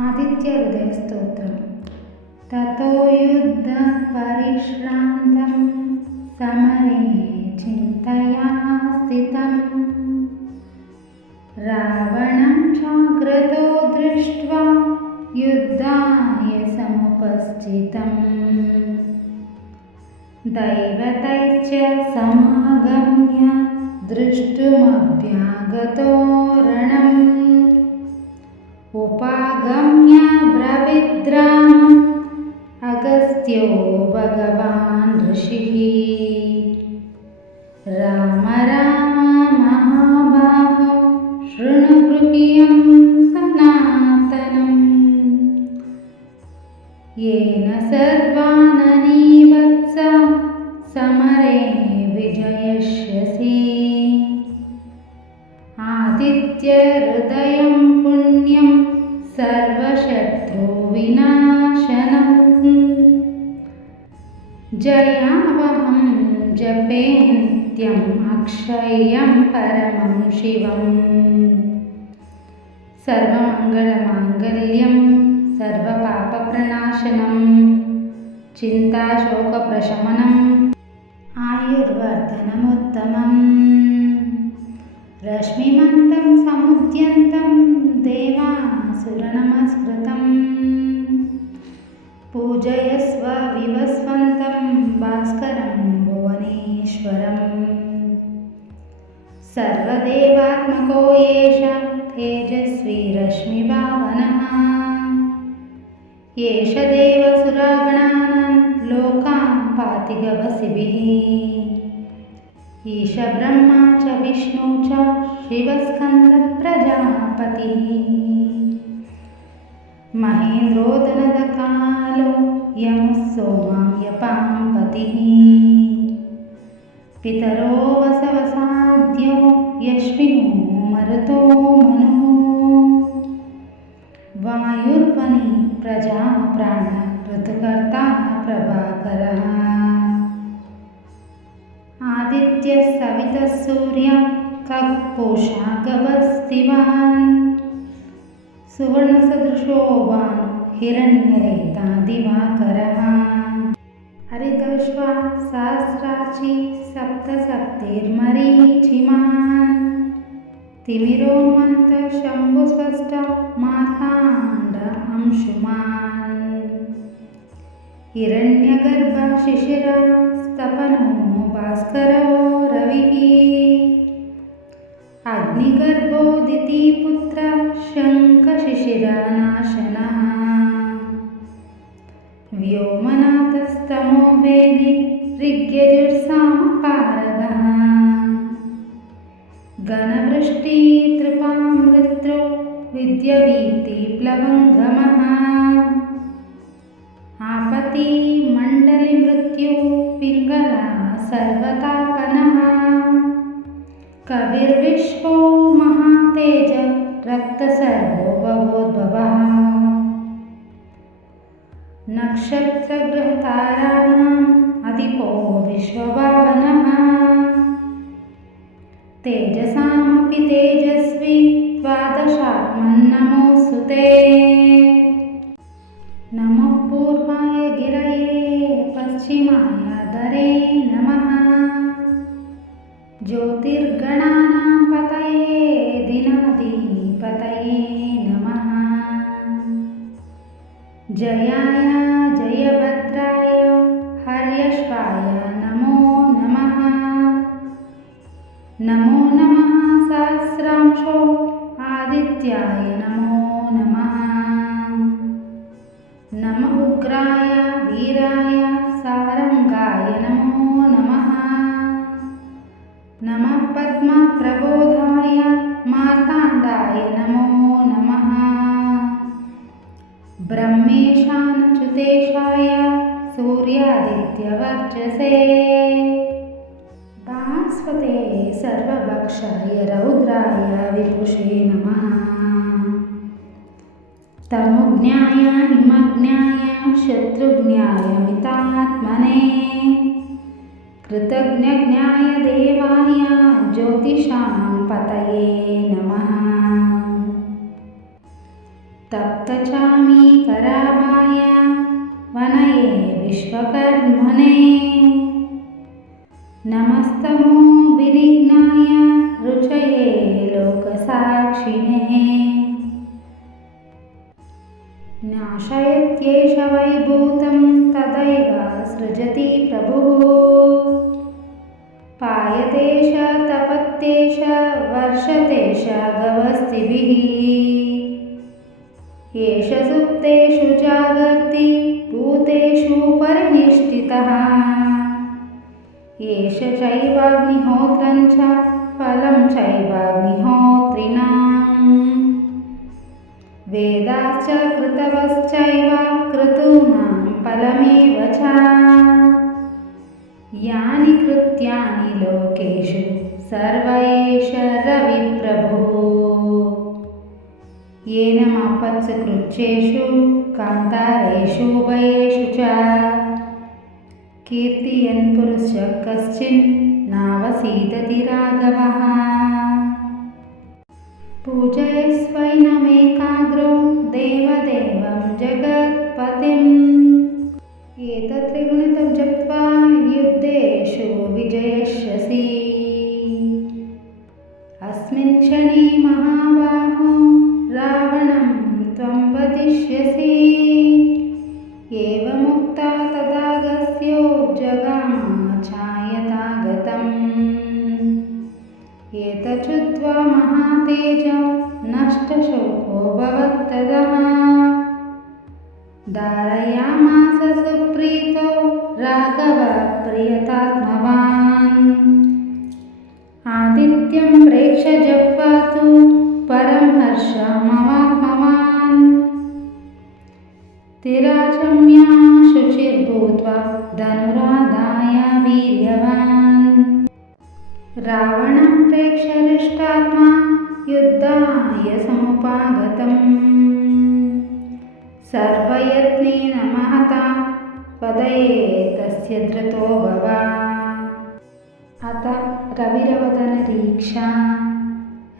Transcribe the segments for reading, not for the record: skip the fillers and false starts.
आदित्यहृदयस्तोत्रम्। ततो युद्धपरिश्रान्तं समरे चिन्तया स्थितं रावणं चाग्रतो दृष्ट्वा युद्धाय समुपस्थितम् दैवतैश्च समागम्य दृष्टुमभ्यागतो रणम् उपागम्य ब्रवीद्रामम् अगस्त्यो भगवान् ऋषिः राम राम महाबाहो शृणु गृह्यं सनातनम् येन सर्वाननी वत्स समरे विजयिष्यसि आदित्यहृदयं पुण्यं सर्वशत्रुविनाशनम् जयावहं जपे नित्यम् अक्षय्यं परमं शिवम् सर्वमङ्गलमाङ्गल्यं सर्वपापप्रणाशनं चिन्ताशोकप्रशमनम् आयुर्वर्धनमुत्तमम् रश्मिमन्तं समुद्यन्तं देवासुरनमस्कृतं पूजयस्व विवस्वन्तं भास्करं भुवनेश्वरम् सर्वदेवात्मको एष तेजस्वी रश्मिभावनः एष देवसुरागणान् लोकान् पाति गवसिभिः ईश ब्रह्मा च विष्णु च शिवस्कन्दप्रजापतिः महेन्द्रोदनदकालो यमः सोमायपां पतिः पितरो वसवसाद्यो यश्विनो मरुतो मनुः वायुर्वनि प्रजा प्राण ऋतुकर्ता प्रभाकरः आदित्यः सवितः सूर्यः खगपूषा गवस्तिवान् सुवर्णसदृशो भानु हिरण्यरेता दिवाकरः हरितश्वा सहस्राची सप्तसप्तिर्मरीचिमान् तिमिरोन्मन्तः शम्भुस्पष्ट मार्ताण्ड अंशुमान् हिरण्यगर्भ शिशिरस्तपनो भास्करो रविः अग्निगर्भोदितिपुत्र शङ्खशिशिरनाशनः व्योमनाथस्तमो वेदी ऋग्यजुर्सामपारगः घनवृष्टितृपामृत्रो विद्यवीतिप्लवङ्गमः आपतिमण्डलिमृत्यु पिङ्गला सर्वतापनः कविर्विश्वो महातेज रक्तसर्वो भवोद्भवः नक्षत्रग्रहताराणाम् अधिपो विश्वभावनः तेजसामपि तेजस्वी द्वादशात्मन्नमोऽस्तु ते नमः पूर्वाय गिरये पश्चिमाय धरे नमः ज्योतिर्गणानां पतये दिनाधिपतये नमः जयाय जयभद्राय हर्यश्वाय नमो नमः नमो नमः सहस्रांशो आदित्याय नमो नमः नमः उग्राय वीराय सारंगाय नमो नमः नमः पद्मप्रबोधाय मार्ताण्डाय नमो नमः ब्रह्मेशानच्युतेशाय सूर्यादित्यवर्चसे भास्वते सर्वभक्षाय रौद्राय विपुषे नमः तमोज्ञाय हिमज्ञाय शत्रुघ्नाय मितात्मने कृतज्ञज्ञाय देवाय ज्योतिषां पतये नमः तप्तचामीकराभाय वनये विश्वकर्मणे नमस्तमो विनिघ्नाय रुचये लोकसाक्षिणे नाशयत्येष वैभूतं तदैव सृजति प्रभुः पायतेष तपत्येष वर्षतेष गवस्तिभिः एष सुप्तेषु जागर्ति भूतेषु परिनिष्ठितः एष चैवाग्निहोत्रं च फलं चैवाग्निहोत्रिणाम् वेदाश्च कृतवश्चैव क्रतूनां फलमेव च यानि कृत्यानि लोकेषु सर्व एष रविप्रभुः येन मापत्सु कृच्छ्रेषु कान्तारेषु उभयेषु च कीर्तयन् पुरुषः कश्चिन् नावसीदति राघवः पूजयस्वैनमेकाग्रो देवदेवं जगत्पतिम् एतत्त्रिगुणितं जप्त्वा युद्धेषु विजयिष्यसि अस्मिन् क्षणे महाबाहो रावणं त्वं वदिष्यसि एवमुक्ता तदागस्त्यो जगामाचायतागतम् एतच्छ्रुत्वा महातेज नष्टशोको भवत्तदः धारयामास सुप्रीतो राघवः प्रियतात्मवान् आदित्यं प्रेक्ष्य जप्त्वा तु परं हर्षमवाप्तवान् तिराचम्या शुचिर्भूत्वा धनुरादाय वीर्यवान् रावणं प्रेक्ष्य हृष्टात्मा युद्धाय समुपागतम् सर्वयत्नेन महता पदये तस्य धृतो भव अथ रविरवदनरीक्षा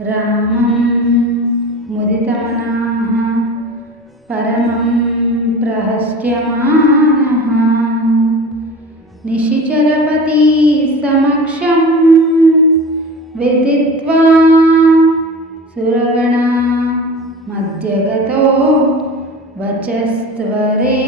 रामं मुदितमनाः परमं प्रहस्यमानः निशिचरपति समक्षं विदित्वा सुरगणा मध्यगतो वचस्त्वरे